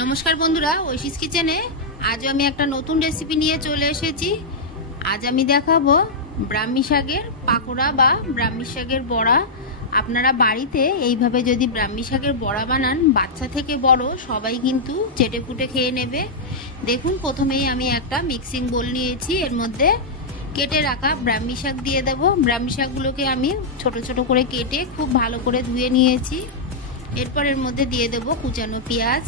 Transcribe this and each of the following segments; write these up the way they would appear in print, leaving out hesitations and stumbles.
নমস্কার বন্ধুরা, ঐশীস কিচেনে আজ আমি একটা নতুন রেসিপি নিয়ে চলে এসেছি। আজ আমি দেখাবো ব্রাহ্মী শাকের পাকোড়া বা ব্রাহ্মী শাকের বড়া। আপনারা বাড়িতে এইভাবে যদি ব্রাহ্মী শাকের বড়া বানান, বাচ্চা থেকে বড় সবাই কিন্তু চেটেপুটে খেয়ে নেবে। দেখুন, প্রথমেই আমি একটা মিক্সিং বোল নিয়েছি, এর মধ্যে কেটে রাখা ব্রাহ্মী শাক দিয়ে দেবো। ব্রাহ্মী শাকগুলোকে আমি ছোট ছোট করে কেটে খুব ভালো করে ধুয়ে নিয়েছি। এরপর এর মধ্যে দিয়ে দেবো কুচানো পেঁয়াজ,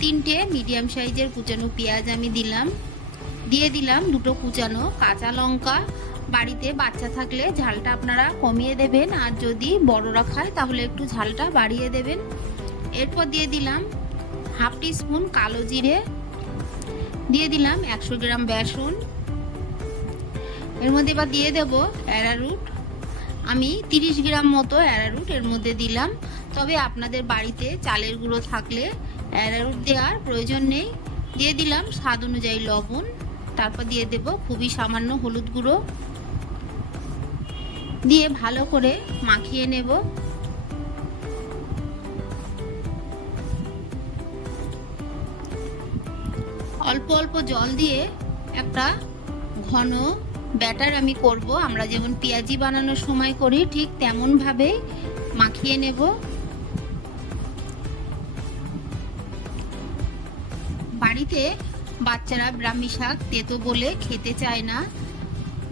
3টে মিডিয়াম সাইজের কুচানো পেঁয়াজ আমি দিয়ে দিলাম 2টো কুচানো কাঁচা লঙ্কা। বাড়িতে বাচ্চা থাকলে ঝালটা আপনারা কমিয়ে দেবেন, আর যদি বড়রা খায় তাহলে একটু ঝালটা বাড়িয়ে দেবেন। এরপর দিয়ে দিলাম হাফ টিস্পুন কালো জিরে, দিয়ে দিলাম 100 গ্রাম বেসন। এর মধ্যে এবার দিয়ে দেব অ্যারারুট, আমি 30 গ্রাম মতো অ্যারারুট এর মধ্যে দিলাম। তবে আপনাদের বাড়িতে চালের গুঁড়ো থাকলে অ্যারারুট দেওয়ার প্রয়োজন নেই। দিয়ে দিলাম স্বাদ অনুযায়ী লবণ, তারপর দিয়ে দেব খুবই সামান্য হলুদ গুঁড়ো, দিয়ে ভালো করে মাখিয়ে নেব। অল্প অল্প জল দিয়ে একটা ঘন ব্যাটার আমি করব। আমরা যেমন পেঁয়াজি বানানোর সময় করি ঠিক তেমন ভাবে মাখিয়ে নেব। বাড়িতে বাচ্চারা ব্রাহ্মী শাক তেতো বলে খেতে চায় না।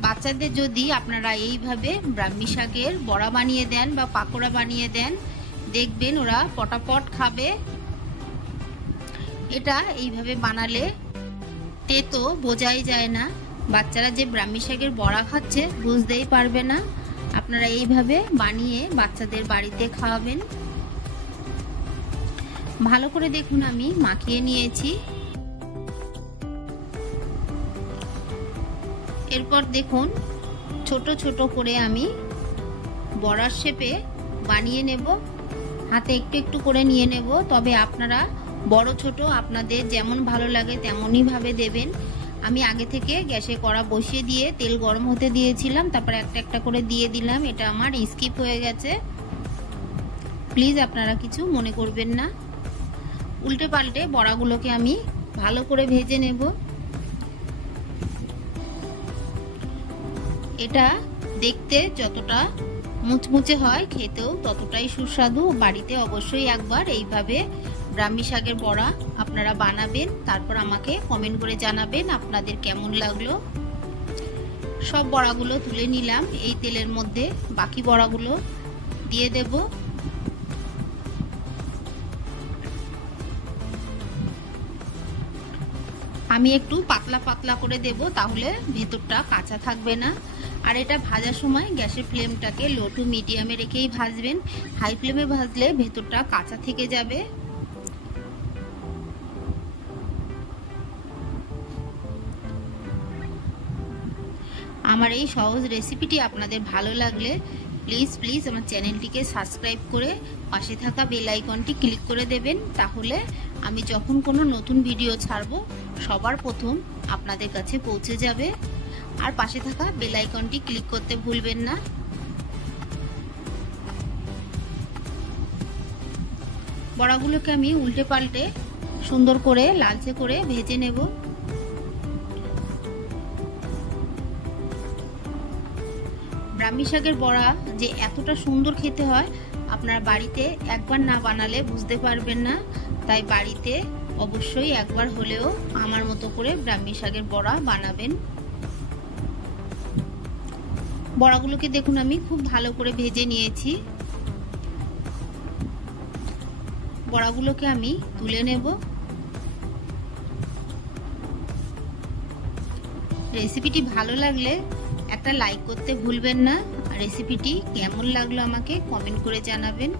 বাচ্চাদের যদি আপনারা এইভাবে ব্রাহ্মী শাকের বড়া বানিয়ে দেন বা পাকোড়া বানিয়ে দেন, দেখবেন ওরা পটাপট খাবে। এটা এইভাবে বানালে তেতো বোঝাই যায় না, বাচ্চারা যে ব্রাহ্মী শাকের বড়া খাচ্ছে বুঝতেই পারবে না। আপনারা এইভাবে বানিয়ে বাচ্চাদের বাড়িতে খাওয়াবেন। ভালো করে দেখুন আমি মাখিয়ে নিয়েছি। এরপর দেখুন ছোট ছোট করে আমি বড়ার শেপে বানিয়ে নেব। হাতে একটু একটু করে নিয়ে নেব, তবে আপনারা বড় ছোট আপনাদের যেমন ভালো লাগে তেমনই ভাবে দেবেন। আমি আগে থেকে গ্যাসে কড়া বসিয়ে দিয়ে তেল গরম হতে দিয়েছিলাম, তারপর একটা একটা করে দিয়ে দিলাম। এটা আমার স্কিপ হয়ে গেছে, প্লিজ আপনারা কিছু মনে করবেন না। উল্টে পাল্টে বড়াগুলোকে আমি ভালো করে ভেজে নেব। এটা দেখতে যতটা মুচমুচে হয়, খেতেও ততটাই সুস্বাদু। বাড়িতে অবশ্যই একবার এইভাবে ব্রাহ্মী শাকের বড়া আপনারা বানাবেন, তারপর আমাকে কমেন্ট করে জানাবেন আপনাদের কেমন লাগলো। সব বড়াগুলো তুলে নিলাম এই তেলের মধ্যে, বাকি বড়াগুলো দিয়ে দেব। আমি একটু পাতলা পাতলা করে দেব, তাহলে ভেতরটা কাঁচা থাকবে না। আর এটা ভাজার সময় গ্যাসের ফ্লেমটাকে লো টু মিডিয়ামে রেখেই ভাজবেন। হাই ফ্লেমে ভাজলে ভেতরটা কাঁচা থেকে যাবে। আমার এই সহজ রেসিপিটি আপনাদের ভালো লাগলে প্লিজ আমার চ্যানেলটিকে সাবস্ক্রাইব করে পাশে থাকা বেল আইকনটি ক্লিক করে দেবেন। তাহলে আমি যখন কোনো নতুন ভিডিও ছাড়বো সবার প্রথম আপনাদের কাছে পৌঁছে যাবে। আর পাশে থাকা বেল আইকনটি ক্লিক করতে ভুলবেন না। বড়াগুলোকে আমি উল্টে পাল্টে সুন্দর করে লালচে করে ভেজে নেব। ব্রাহ্মী শাকের বড়া যে এতটা সুন্দর খেতে হয়, আপনার বাড়িতে একবার না বানালে বুঝতে পারবেন না। তাই বাড়িতে অবশ্যই একবার হলেও আমার মতো করে ব্রাহ্মী শাকের বড়া বানাবেন। বড়াগুলোকে দেখুন আমি খুব ভালো করে ভেজে নিয়েছি। বড়াগুলোকে আমি তুলে নেব। রেসিপিটি ভালো লাগলে একটা লাইক করতে ভুলবেন না। রেসিপিটি কেমন লাগলো আমাকে কমেন্ট করে জানাবেন।